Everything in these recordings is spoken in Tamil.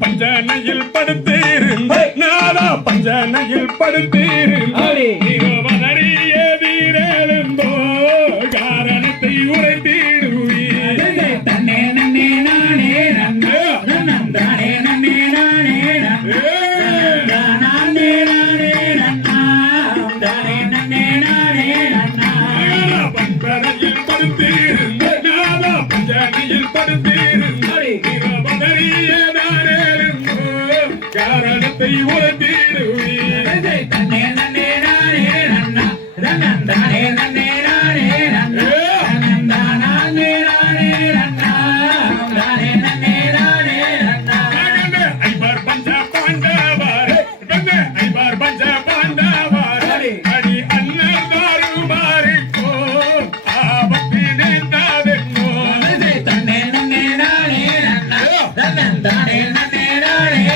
பஞ்சனையில் படுத்தீருந்த நாதா பஞ்சனையில் படுத்தீருந்த வீரோ காரணத்தை உரைத்தீடுவீர் தன்னே நன்னே நானே நன்னா நன்னே நன்னே நானே நானே நானே நன்னா தானே நன்னே நானே நன்னா பஞ்சனையில் படுத்தீருந்த நாதா பஞ்சனையில் படுத்தீருந்த காரணத்தை உரைத்தீடுவீர் தன்னே நன்னே நானே நன்னா தானே நன்னே நானே நன்னா நானே நானே நன்னா தானே நன்னே நானே நன்னா ஐவர் பஞ்ச பாண்டவர் ஐவர் பஞ்ச பாண்டவர் அடி அண்ணன் தாருமாறிக்கோ ஆபத்து நேர்ந்தாதென்னோ தன்னே நன்னே நானே நன்னா தானே நன்னே நானே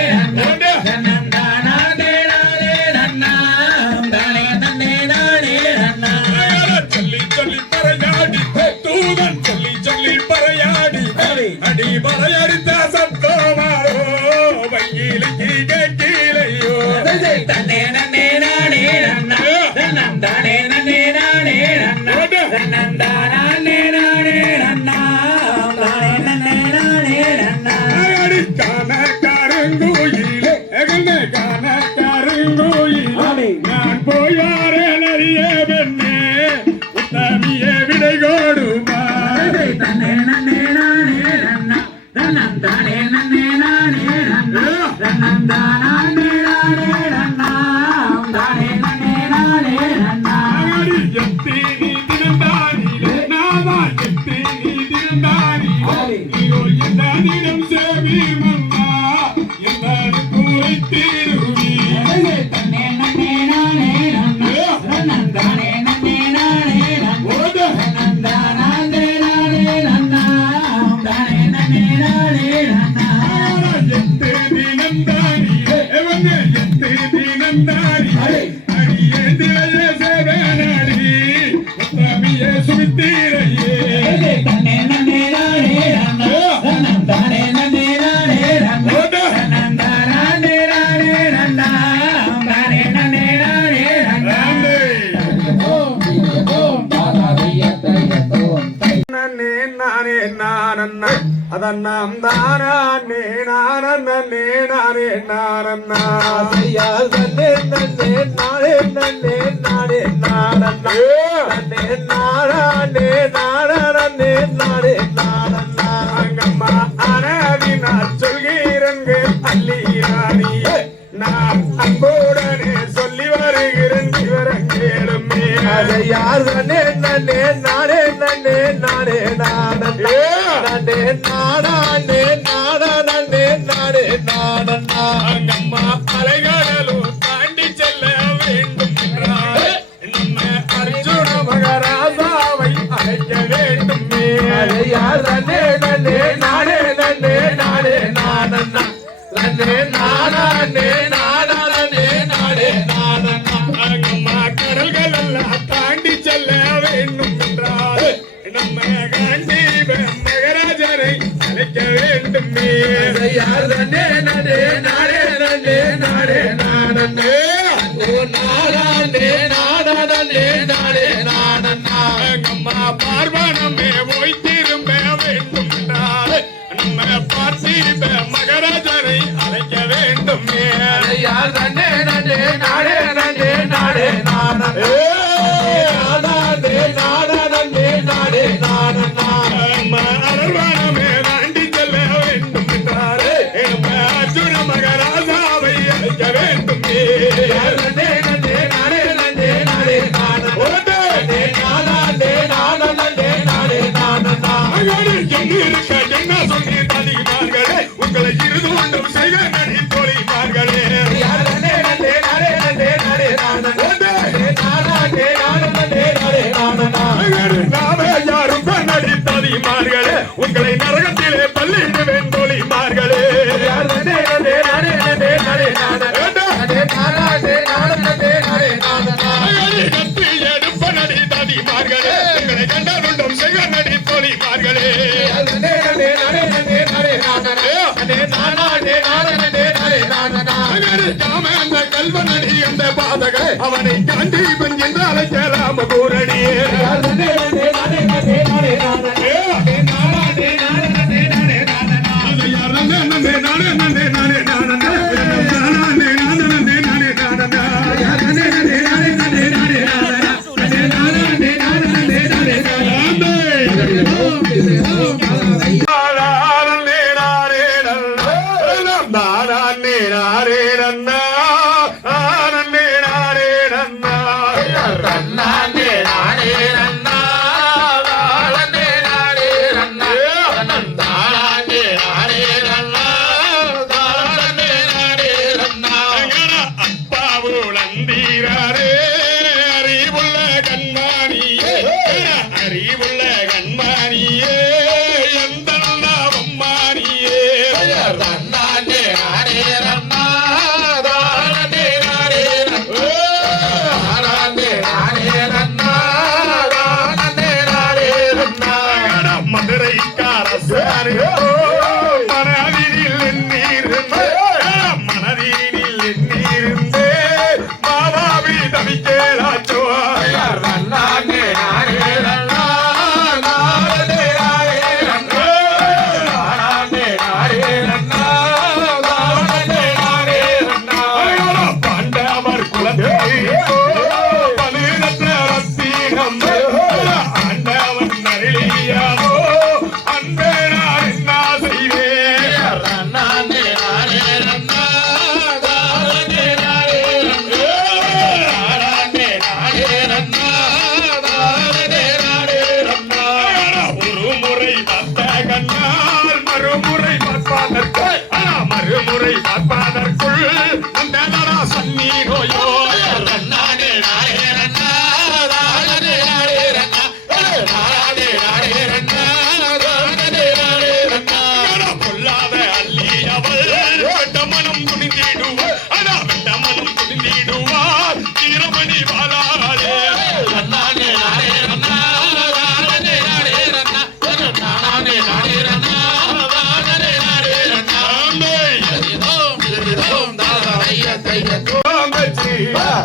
அடி பறையடித்த சத்தமாரோ வங்கிலிக்கு கேட்கலையோ தன்னே நன்னே நானே நன்னா தானே நன்னே நானே நன்னா தானே நானே நன்னா தானே நன்னே நானே நன்னா கான கருங்கோயிலே கான கருங்கோயிலே நான் போயாரே நிறைய பெண்ணே உத்தமிய விடை கொடுமா தன்னே நன்னே நானே நன்னா தானே நன்னே நானே நன்னா தானே நானே நன்னா தானே நன்னே நானே நன்னா எத்தேனி தினந்தானிலே நாதா எத்தேனி தினந்தானிலே நீயோ எந்த தினம் சேவி மன்னா எந்த கூரை தீருவி தன்னே நன்னே நானே நன்னா தானே நன்னே நானே நன்னா தானே நானே நன்னா தானே நன்னே நானே நன்னா எத்தே தினந்தானிலே எத்தே தினந்தானிலே அடியே திரையே சேவனாடி உத்தமியே சுமித்திரையே தன்னே நன்னே நானே நன்னா தானே நன்னே நானே நன்னா தானே நானே நன்னா தானே நன்னே நானே நன்னா நன்னே நானே நானன்னா அதன்னாம் தானே நானன்னே நானே நானன்னா ஐயா நன்னே நன்னே நானே நன்னே நானே நானன்னா நன்னே நானே நானே நானே நானன்னா அங்கம்மா அனதினால் சொல்கிறங்க அல்லிராணியே நான் அன்போடனே சொல்லி வருகிறேன் விவரங்கேளுமே ஐயா நன்னே நன்னே நானே நன்னே நானே நானன்னா நன்னே நானே நானே நானே நானன்னா அங்கம்மா அலைகடலும் தாண்டி செல்ல வேண்டும் என்றால் நம்ம அர்ஜுன மகராஜாவை அழைக்க வேண்டுமே ஐயா நன்னே நன்னே நானே நன்னே நானே நானன்னா நன்னே நானே நானே நானே நானன்னா அங்கம்மா கடல்கள் எல்லாம் தாண்டி செல்ல வேண்டும் என்றால் நம்ம காண்டீப மகராஜரை அழைக்க வேண்டுமே ஐயா நன்னே நன்னே நானே நன்னே நானே நானன்னே ஓ நானே நானே நானே நானன்னா அங்கம்மா பார்வனமே போய் திரும்ப வேண்டும் என்றால் நம்ம பார்த்திப மகராஜரை அழைக்க வேண்டுமே ஐயா நன்னே நன்னே நானே நன்னே நானே நானன்னே நானே நானே நானே நானன்னா அரண்மனமே தாண்டி செல்ல வேண்டும் என்றால் நம்ம அர்ஜுன மகராஜாவை அழைக்க வேண்டுமே நன்னே நன்னே நானே நன்னே நானே நானன்னே நானே நானே நானே நானன்னா என்ன சொல்லி தலிமார்களே உங்களை இருது ஒன்றும் செய்ய நடி தோழிமார்களே நன்னே நன்னே நானே நன்னே நானே நானன்னே நானே நானே நானே நானன்னா நாமே யாரும் கண்ணடி தோழிமார்களே உங்களை நரகத்திலே தள்ளிடுவேன் தோழிமார்களே யார் நன்னே நன்னே நானே நன்னே நானே நானே நன்னே நானே நானே நானே நானே கத்தி எடுப்ப நடி தடிமார்களே உங்களை கண்டாலுண்டும் செய்ய நடி தோழிமார்களே நன்னே நன்னே நானே நன்னே நானே நானே நன்னே நானே நானே நானே காம அந்த கல்வனடி அந்த பாதக அவனை காண்டி இவன் என்று அழைக்கலாம் கூரடியே யார் நன்னே நன்னே நானே நன்னே நானே நானே நன்னே நானே நானே அது யார் நன்னே நன்னே நானே நன்னே நானே நானே நானே நானே நானே நானே யார் நன்னே நன்னே நானே நன்னே நானே நானே நன்னே நானே நானே நன்னே நானே நன்னா நன்னே நானே நன்னா நன்னே நானே நன்னா நன்னே நானே நன்னா அப்பாவுளந்தீரே அறிவுள்ள கண்மானியே அறிவுள்ள கண்மானியே எந்த அம்மானியே நன்னே நானே நன்னா நன்னே நானே நன்னா நன்னே நானே நன்னா நன்னே நானே நன்னா மதுரைக்கார சாரியோ மனதினில் எண்ணீர்ந்து மனதினில் எண்ணீர்ந்து மாவாவி தவிக்கேளாச்சோ நன்னே நானே நன்னா நன்னே நானே நன்னா நன்னே நானே நன்னா நன்னே நானே நன்னா பாண்டவர் குலத்தை பலிரத்ன ரத்தினம் ஆண்டவன் நரளியாவோ அன்பே நான் என்ன செய்வேன் நன்னே நானே நன்னா நன்னே நானே நன்னா நன்னே நானே நன்னா நன்னே நானே நன்னா ஒரு முறை பார்த்த கண்ணால் மறுமுறை பார்ப்பதற்குள் மறுமுறை பார்ப்பதற்குள் அந்த நரா சன்னீரோயோ நன்னானே நானே நன்னா நன்னே நானே நன்னா நன்னே நானே நன்னா நன்னே நானே நன்னா பொல்லாத அள்ளி அவள் வெட்டமனம் துணிந்திடுவார் வெட்டமனம் துணிந்திடுவார் தீரமணி வாழாளே நன்னானே நானே நன்னா நன்னே நானே நன்னா நன்னானே நானே நன்னா நன்னே நானே நன்னா ஓம் தாரைய தையோ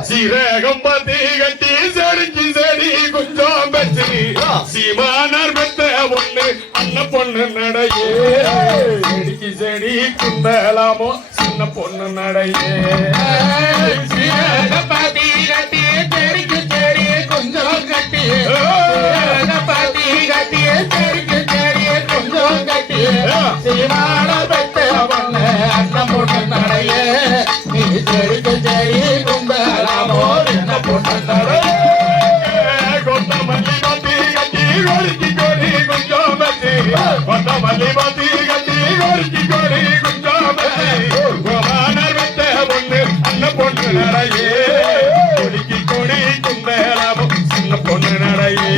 சீரகம் பத்தி கட்டி செடிக்கு செடி கொஞ்சம் பச்சி சீமானார் பெத்த ஒண்ணு அண்ண பொண்ணு நடையே செடிக்கு செடி குந்தலாமோ சின்ன பொண்ணு நடையே பாத்தி கட்டி செடிக்கு செடி கொஞ்சம் கட்டி பாத்தி கட்டி செடிக்கு செடி கொஞ்சம் கட்டி சீமான பெத்த பொண்ணு அண்ணன் பொண்ணு நடைய நீ செடிக்கு செடி கும்பலாமோ என்ன பொண்ணு நடைய கொத்தமல்லி பத்தி கட்டி கொடிக்கு கொடி கொஞ்சம் பச்சி கொத்தமல்லி பத்தி கட்டி கொடிக்கு கொடி கொஞ்சம் பச்சி கோமானார் பெத்த பொண்ணு அண்ண பொண்ணு நடையே கொடிக்கு கொடி குந்தலாமோ சின்ன பொண்ணு நடையே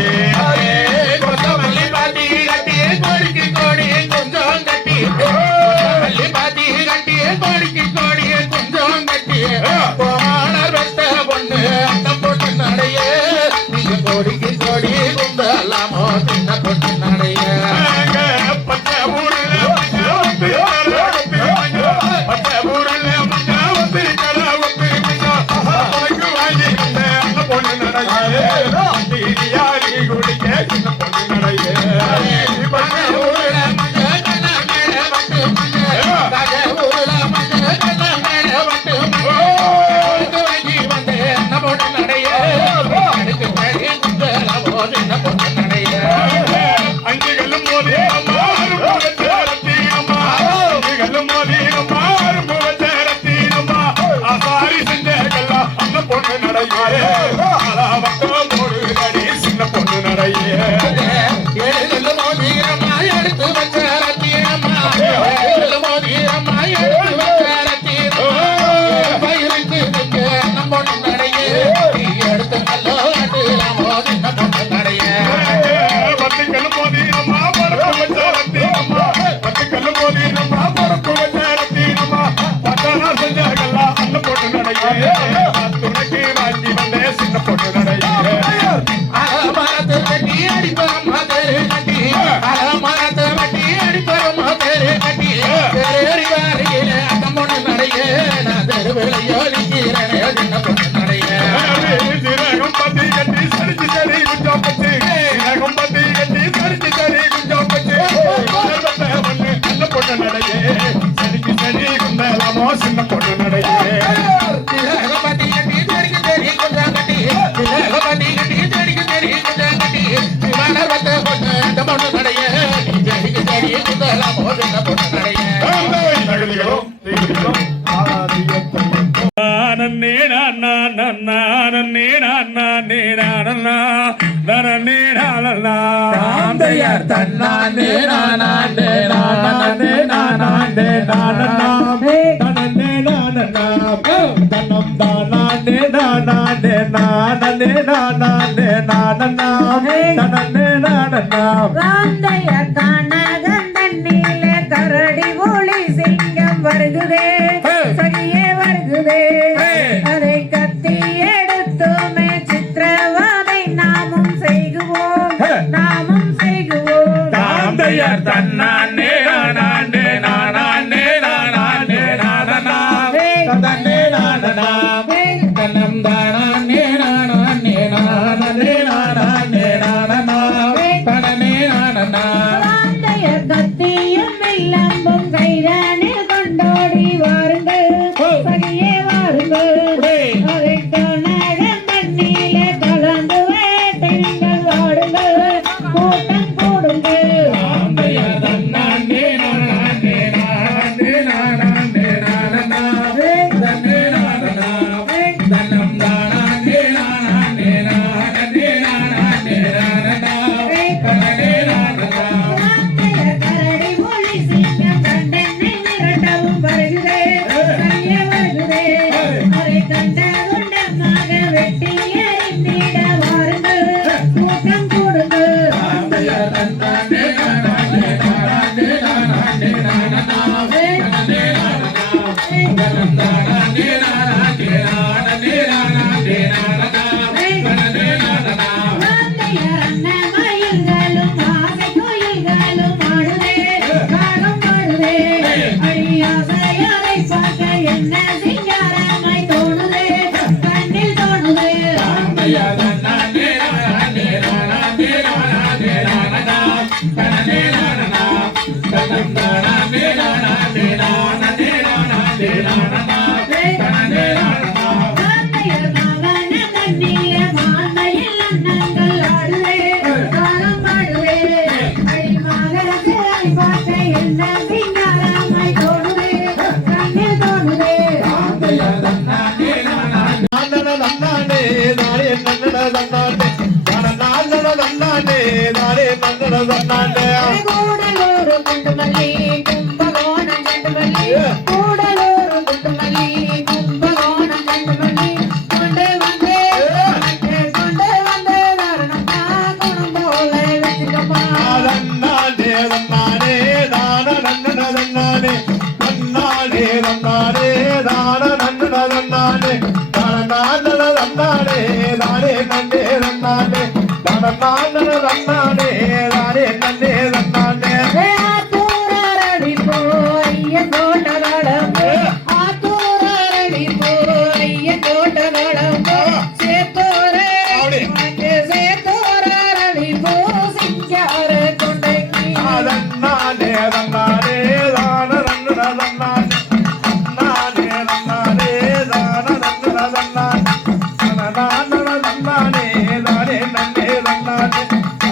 கொத்தமல்லி பாத்தி கட்டி கோடிக்கு கோடி கொஞ்சம் கட்டி மல்லி பாத்தி கட்டி கோடிக்கு கோடி கொஞ்சம் கட்டி போனார் வெட்ட பொண்ணு அந்த பொண்ணு நடைய நீங்க கோடிக்கு கோடி குந்தலாமோ சின்ன பொண்ணு நடைய பச்சை ஊருல பச்சை ஊருல மஞ்சாவத்து கலாவத்து உனக்கு வாங்கி வந்த அந்த பொண்ணு நடையே யாரி குடிக்க சின்ன பொண்ணு நடையே பச்சை ஊருல மஞ்சள் கண்ண மேல வட்டு மஞ்சள் பச்சை ஊருல மஞ்சள் கண்ண மேல வட்டு மஞ்சள் வாங்கி வந்த அந்த பொண்ணு நடைய அடுக்கு படி குந்தலாமோ சின்ன பொண்ணு நடைய அஞ்சுகளும் மோதி அம்மாறு முகத்தேரத்தி அம்மா அஞ்சுகளும் மோதி அம்மாறு முகத்தேரத்தி அம்மா அசாரி செஞ்சகல்லா அந்த பொண்ணு நடையே அலாவட்டம் போடு நடி சின்ன பொண்ணு நடையே ஏழு மோதிரமா எடுத்து வச்ச ரத்தியம்மா ஏழு மோதிரமா எடுத்து வச்ச ரத்தியம்மா பயிருக்கு நீங்க நம்ம பொண்ணு நடைய நீ எடுத்து நல்ல நாட்டுலாமோ சின்ன பொண்ணு நடைய பத்துக்களும் மோதி அம்மா பரப்பு சின்ன பொண்ணு நடையே அலமரத்தை வெட்டி அடிப்போம் மதரு கட்டி அலமரத்தை வெட்டி அடிப்போம் மதரு கட்டி தெரு வாரியில அந்த பொண்ணு நடையே நான் தெருவிலையோ நிற்கிறேனே சின்ன பொண்ணு நடையே சிறகம் பத்தி கட்டி சரிச்சு சரி குஞ்சம் பச்சு சிறகம் பத்தி கட்டி சரிச்சு சரி குஞ்சம் பச்சு பொண்ணு சின்ன பொண்ணு நடையே சரிக்கு சரி குந்தலாமோ சின்ன பொண்ணு நடையே திலகபதி கட்டி தெருக்கு தெரி கொஞ்சம் கட்டி திலகபதி கட்டி தெருக்கு தெரி கொஞ்சம் கட்டி விமானத்தை பொண்ணு இந்த பொண்ணு நடையே தெருக்கு தெரி குந்தலாமோ சின்ன பொண்ணு நடையே நகலிகளும் நன்னே நானா நன்னா நன்னே நானா நேரானா நன்னே நானா தாந்தையார் தன்னானே நானானே நானானே நானானே நானா நன்னே நானா தன்னம் தானே நானே நானே நானே நானா நன்னே நானா ராந்தையர் கானகந்தன்னில கரடி ஒளி சிங்கம் வருகுதே சகியே வருகுதே அதை கத்தி எடுத்துமே சித்திரவாதை நாமும் செய்குவோம் நாமும் செய்குவோம் தாந்தையார் தன்னானே நானே நானே நானே நானா தன்னே நானா தன்னம் தானே நானே நானே நானே நானா தன்னே நானா ராந்தையர் கத்தியும் வில்லம்பும் கைதானில் கொண்டோடி வாருங்கள் சகியே வாருங்கள் அதை கானகந்தன்னில கலந்து வேட்டைங்கள் ஆடுங்கள் கூட்டம் கூடுங்கள் தாந்தையார் தன்னானே நானே நானே நானே நானா தன்னே நானா தன்னம் தானே நானே நானே நானே நானா தன்னே நானா ராந்தையர் கரடி ஒளி சிங்கம் கண்டென்னை மிரட்டவும் வருகுதே சகியே வருகுதே அதை கண்ட குண்டமாக வெட்டி எறிந்திட வாருங்கள் கூட்டம் கூடுங்கள் தாந்தையார் தன்னானே நானே நானே நானே நானா தன்னே நானா தன்னம் தானே நானே நானே நானே நானா தன்னே நானா ராந்தையர் அன்னமயில்களும் ஆசை கோயில்களும் ஆடுதே காகம் ஆடுதே ஐயாசையாரை பார்க்க என்ன சிங்காரமாய் தோணுதே கண்ணில் தோணுதே தாந்தையார் தன்னானே நானே நானே நானே நானா தன்னே நானா தன்னம் தானே நானே நானே நானே நானா தன்னே நானா ராந்தையர் மகன கண்ணிய மாந்தையில் அன்னங்கள் ஆடுதே காகம் ஆடுதே அடிமகரத்தை பார்க்க என்ன சிங்காரமாய் தோணுதே கண்ணில் தோணுதே தாந்தையார் தன்னானே நானே நன்னானே நானே நன்னட நன்னானே நன்னானே நானே நன்னட நன்னானே கூடலூரு குண்டுமல்லி கும்பகோணம் செண்டுமல்லி கூடலூரு குண்டுமல்லி கும்பகோணம் செண்டுமல்லி கொண்டு வந்தே கொண்டு வந்தே தரணப்பா குணம் போல வச்சுக்கப்பா நன்னானே நன்னானே நான நன்னட நன்னானே நன்னானே நன்னானே நான நன்னட நன்னானே நன்னானே நன்னானே நானே நன்னே நன்னானே நன்னானே நன்னானே நானே நன்னே நன்னானே ஆத்தூரடி போய்ய கோட்டவளம் ஆத்தூரடி போய்ய கோட்டவளம் சேத்தோரே சேத்தோரடி போ சிங்கார கொண்டைக்கு நன்னானே நன்னானே நான நன்னட நன்னானே நன்னானே நன்னானே நான நன்னட நன்னானே நன்னானே நன்னானே நானே நன்னே நன்னானே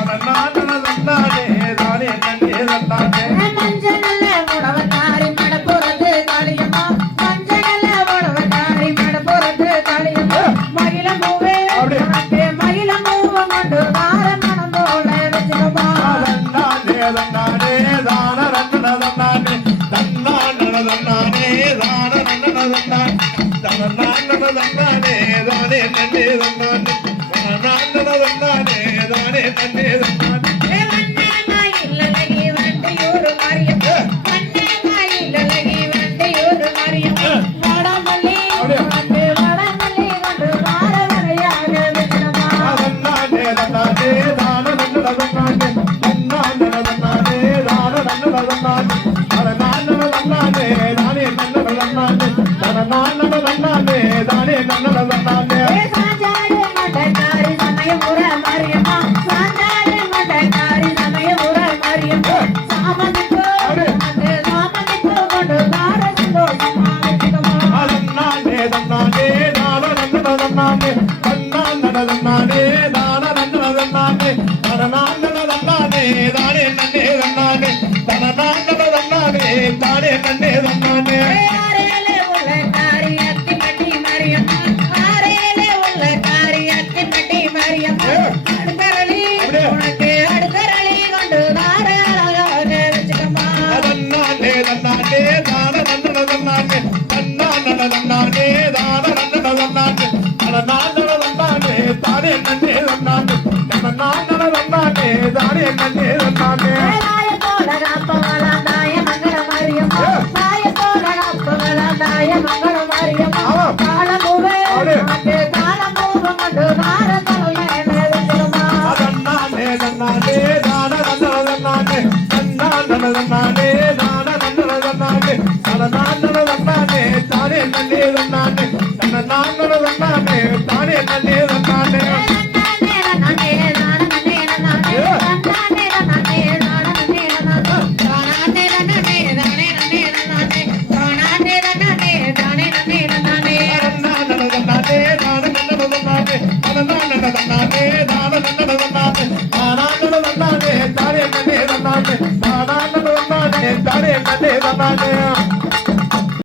நன்னானே நன்னானே நானே நன்னே நன்னானே மஞ்சள உணவனாரி மடப்புறத்து காளியம்மா மஞ்சள உணவனாரி மடப்புறத்து காளியம்மா மகிழம் பூவே உனக்கு மகிழம் பூவம் கொண்டு வார மனம் போல வச்சுக்கப்பா நன்னானே நன்னானே நான நன்னட நன்னானே நன்னானே நன்னானே நான நன்னட நன்னானே நன்னானே நன்னானே நானே நன்னே நன்னானே நன்னானே நன்னானே நானே நன்னே நன்னானே வண்ணமாயில்லழகி வண்டியூரு மாரியம் வண்ணமாயில்லழகி வண்டியூரு மாரியம் வடமல்லி உனக்கு வடமல்லி கொண்டு வார வரையாக நன்னன தன்னானே சாஞ்சாடு மண்டக்காரி சமயபுர மாரியம்மா சாஞ்சாடு மண்டக்காரி சமயபுர மாரியம்மா சாமதிக்கோ சாமதிக்கோ கொண்டு வார சந்தோஷமா வச்சுக்கமா தன்னானே தன்னானே நான நன்னன தன்னானே தன்னானன தன்னானே நான நன்னன தன்னானே தனநானன தன்னானே தானே நன்னே தன்னானே தனநானன தன்னானே தானே நன்னே தன்னானே ஆரேலே உள்ள காரி அத்திமட்டி மாரியம்மா ஆரேலே உள்ள காரி அத்திமட்டி மாரியம்மா அடுத்தரளி உனக்கு அடுத்தரளி கொண்டு வார அழகாக வச்சுக்கமா தன்னானே தன்னானே தான நன்னன தன்னானே தன்னானன தன்னானே தான நன்னன தன்னானே தனநானன தன்னானே தானே நன்னே தன்னானே தனநானன தன்னானே தானே நன்னே தன்னானே தாய போல காப்பவளா தாய மங்கள மாரியம்மா தாய போல காப்பவளா தாய மங்கள மாரியம்மா தாளம்பூவே உனக்கு தாளம்பூவம் கொண்டு வார தலைமையில வச்சுக்கமா தன்னானே தன்னானே தான நன்னன தன்னானே தன்னானன தன்னானே தான நன்னன தன்னானே தனநானன தன்னானே தானே நன்னே தன்னானே தனநானன தன்னானே தானே நன்னே தன்னானே தானே